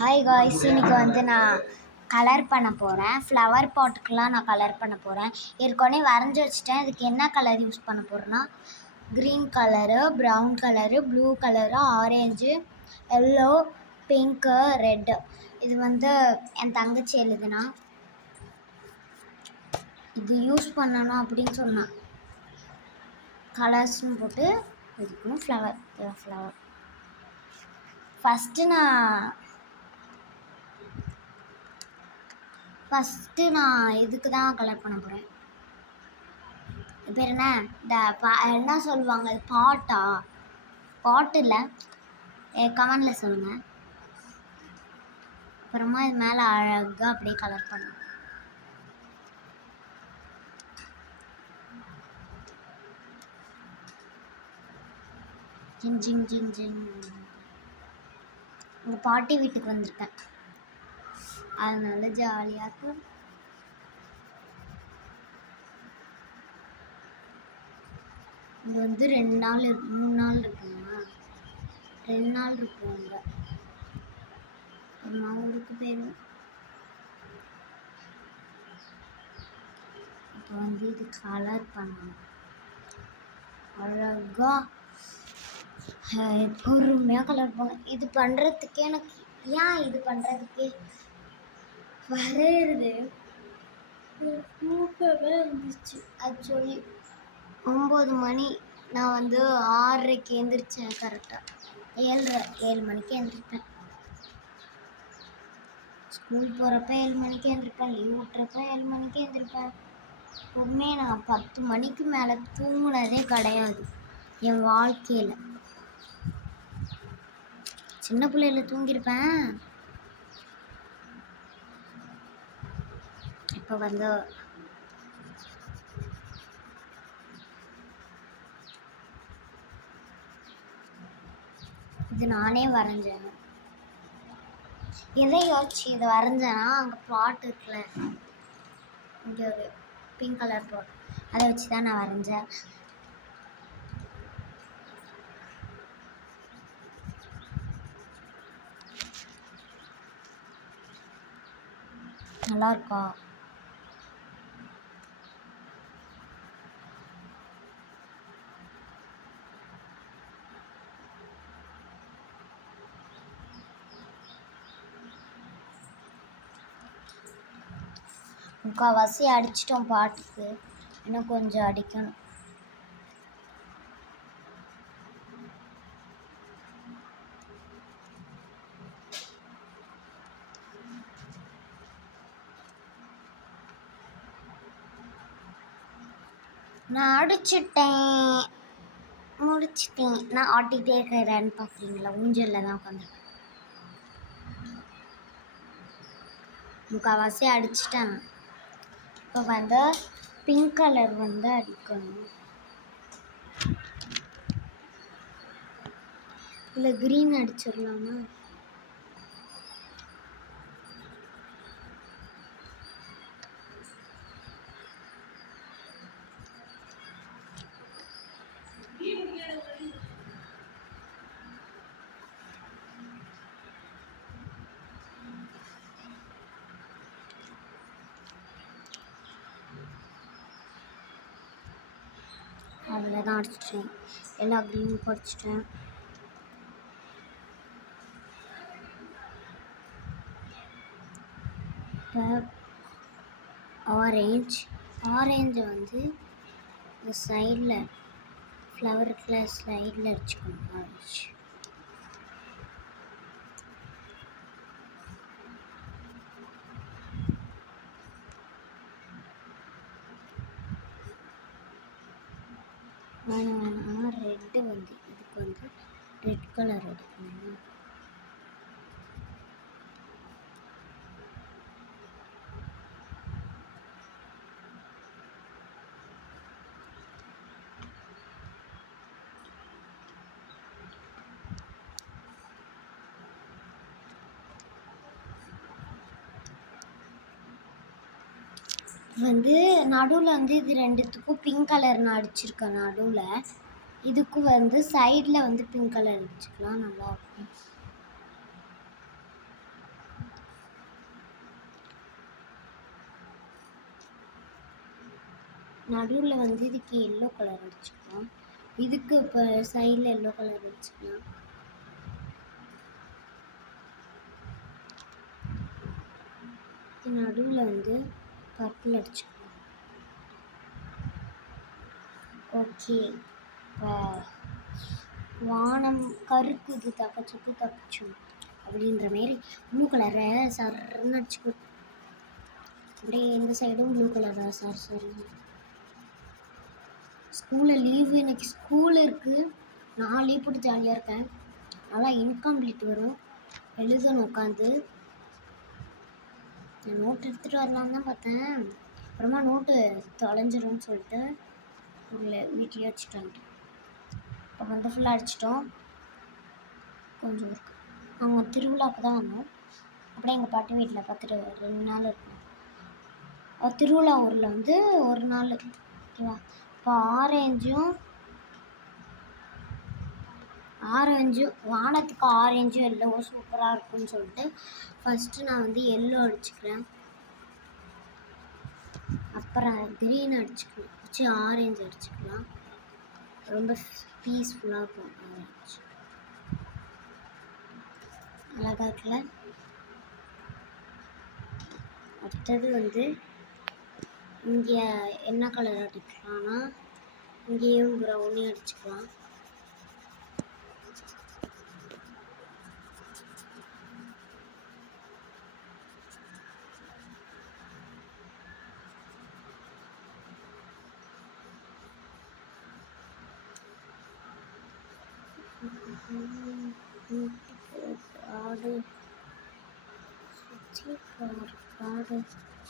Hi guys, இன்னைக்கு வந்து நான் கலர் பண்ண போகிறேன். ஃப்ளவர் பாட்டுக்கெலாம் நான் கலர் பண்ண போகிறேன். ஏற்கனவே வரைஞ்சி வச்சுட்டேன். இதுக்கு என்ன கலர் யூஸ் பண்ண போகிறேன்னா, green colour, brown colour, blue colour, orange, yellow, pink, red. இது வந்து என் தங்கச்சி எழுதுனா இது யூஸ் பண்ணணும் அப்படின்னு சொன்னான். கலர்ஸ்னு போட்டு இதுக்கும் ஃப்ளவர் ஃபஸ்ட்டு நான் இதுக்கு தான் கலர் பண்ண போகிறேன். பேர் என்ன, இந்த என்ன சொல்லுவாங்க, இது பாட்டு இல்லை, கமெண்டில் சொல்லுங்கள். அப்புறமா இது மேலே அழகாக அப்படியே கலர் பண்ணணும். ஜிங் ஜிங் ஜிங் ஜிங். உங்கள் பாட்டி வீட்டுக்கு வந்திருக்கேன், அதனால ஜாலியாக இருக்கும். இது வந்து 2 நாள் 3 நாள் இருக்குங்க. 2 நாள் இருக்குங்க. ஒரு ஊருக்கு போயிடும். இப்போ வந்து இது கலர் பண்ணணும் அழகா, பொறுமையாக கலர் பண்ணணும். இது பண்ணுறதுக்கே எனக்கு இது பண்ணுறதுக்கே வரையிறது தூக்கமே இருந்துச்சு. ஆக்சுவலி 9 மணி, நான் வந்து 6:30க்கு எழுந்திரிச்சேன். கரெக்டாக 7 மணிக்கு எழுந்திரிப்பேன். ஸ்கூல் போகிறப்ப 7 மணிக்கு எழுந்திரிப்பேன், லீவ் விட்டுறப்ப 7 மணிக்கு எழுந்திரிப்பேன். எப்பவுமே நான் 10 மணிக்கு மேலே தூங்குனதே கிடையாது என் வாழ்க்கையில். சின்ன பிள்ளையில தூங்கியிருப்பேன். இப்போ வந்து இது நானே வரைஞ்சேன். எதை யோசிச்சு இதை வரைஞ்சேன்னா, அங்கே பாட் இருக்குல்ல, இங்கே ஒரு பிங்க் கலர் பாட், அதை வச்சு தான் நான் வரைஞ்சேன். நல்லா இருக்கா? முக்கால்வாசி அடிச்சிட்டோம் பாட்டுக்கு, இன்னும் கொஞ்சம் அடிக்கணும். நான் அடிச்சிட்டேன், முடிச்சிட்டேன். நான் ஆட்டிகிட்டே இருக்கிறேன்னு பார்க்குறீங்களா? ஊஞ்சலில் தான் உட்காந்துருக்கேன். முக்கால்வாசி அடிச்சிட்டேன். இப்போ வந்து பிங்க் கலர் வந்து அடிக்கணும், இல்லை க்ரீன் அடிச்சிடலாமா? அதில் தான் அடிச்சிட்டேன். எல்லா க்ரீனும் படிச்சிட்டேன். இப்போ ஆரேஞ்சு வந்து இந்த சைடில் ஃப்ளவருக்குள்ள சைடில் அடிச்சுக்கணும். ஆரேஞ்சு வேணாம். ரெட்டு வந்து இதுக்கு வந்து ரெட் கலர் எடுக்கணும். வந்து நடுவில் வந்து இது ரெண்டுத்துக்கும் பிங்க் கலர் நான் அடிச்சிருக்கேன். நடுவில் இதுக்கும் வந்து சைடில் வந்து பிங்க் கலர் அடிச்சுக்கலாம், நல்லாயிருக்கும். நடுவில் வந்து இதுக்கு எல்லோ கலர் அடிச்சுக்கலாம். இதுக்கு இப்போ சைடில் எல்லோ கலர் அடிச்சுக்கலாம். நடுவில் வந்து பர்பிள் அடிச்சுக்கலாம். ஓகே, இப்போ வானம் கருக்குது, தப்பிச்சோம் அப்படின்ற மாரி ப்ளூ கலரை சர்ன்னு அடிச்சுக்கணும். அப்படியே இந்த சைடும் ப்ளூ கலர் தான் சரி. ஸ்கூலில் லீவு, எனக்கு ஸ்கூல் இருக்குது. நான் லீவ் போட்டு ஜாலியாக இருக்கேன். நல்லா இன்கம்ப்ளீட் வரும், எழுதணும் உட்காந்து. நான் நோட் எடுத்துகிட்டு வரலான்னு தான் பார்த்தேன். அப்புறமா நோட்டு தொலைஞ்சிரும்னு சொல்லிட்டு வீட்லேயே வச்சுட்டு வந்துட்டேன். இப்போ வந்து ஃபுல்லாக அடிச்சிட்டோம். கொஞ்சம் இருக்கு. நாங்கள் திருவிழாவுக்கு தான் வந்தோம். அப்படியே எங்கள் பாட்டி வீட்டில் பார்த்துட்டு 2 நாள் இருக்கும். திருவிழா ஊரில் வந்து 1 நாள். ஓகேவா? இப்போ ஆரஞ்சும் வானத்துக்கு ஆரஞ்சும் எல்லோவும் சூப்பராக இருக்குன்னு சொல்லிட்டு ஃபஸ்ட்டு நான் வந்து எல்லோ அடிச்சுக்கிறேன். அப்புறம் க்ரீன் அடிச்சுக்கலாம், ஆரஞ்சு அடிச்சுக்கலாம். ரொம்ப பீஸ்ஃபுல்லாக இருக்கும். ஆரஞ்சு அழகாக இருக்குல்ல? அடுத்தது வந்து இங்கே என்ன கலர் அடிக்கலாம்னா இங்கேயும் ப்ரௌனி அடிச்சுக்கலாம்.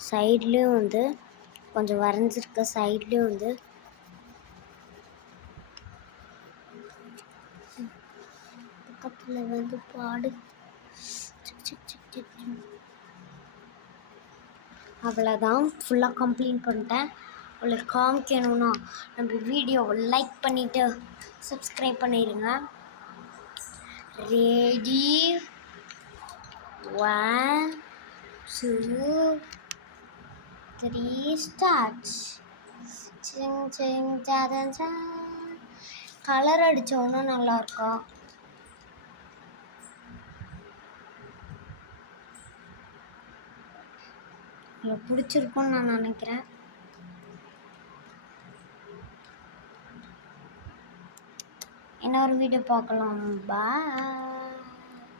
சைட்லேயும் வந்து கொஞ்சம் வரைஞ்சிருக்க, சைட்லேயும் வந்து பக்கத்தில் வந்து பாடு. அவ்வளோதான், ஃபுல்லாக கம்ப்ளீட் பண்ணிட்டேன். உங்களுக்கு காமிக்கணும்னா நம்ம வீடியோவை லைக் பண்ணிவிட்டு சப்ஸ்கிரைப் பண்ணிடுங்க. Ready, 1 2 3 start. கலர் அடித்தோன்னா நல்லாயிருக்கும். உங்களுக்கு பிடிச்சிருக்கும்னு நான் நினைக்கிறேன். இன்னொரு வீடியோ பார்க்கலாம். பாய்.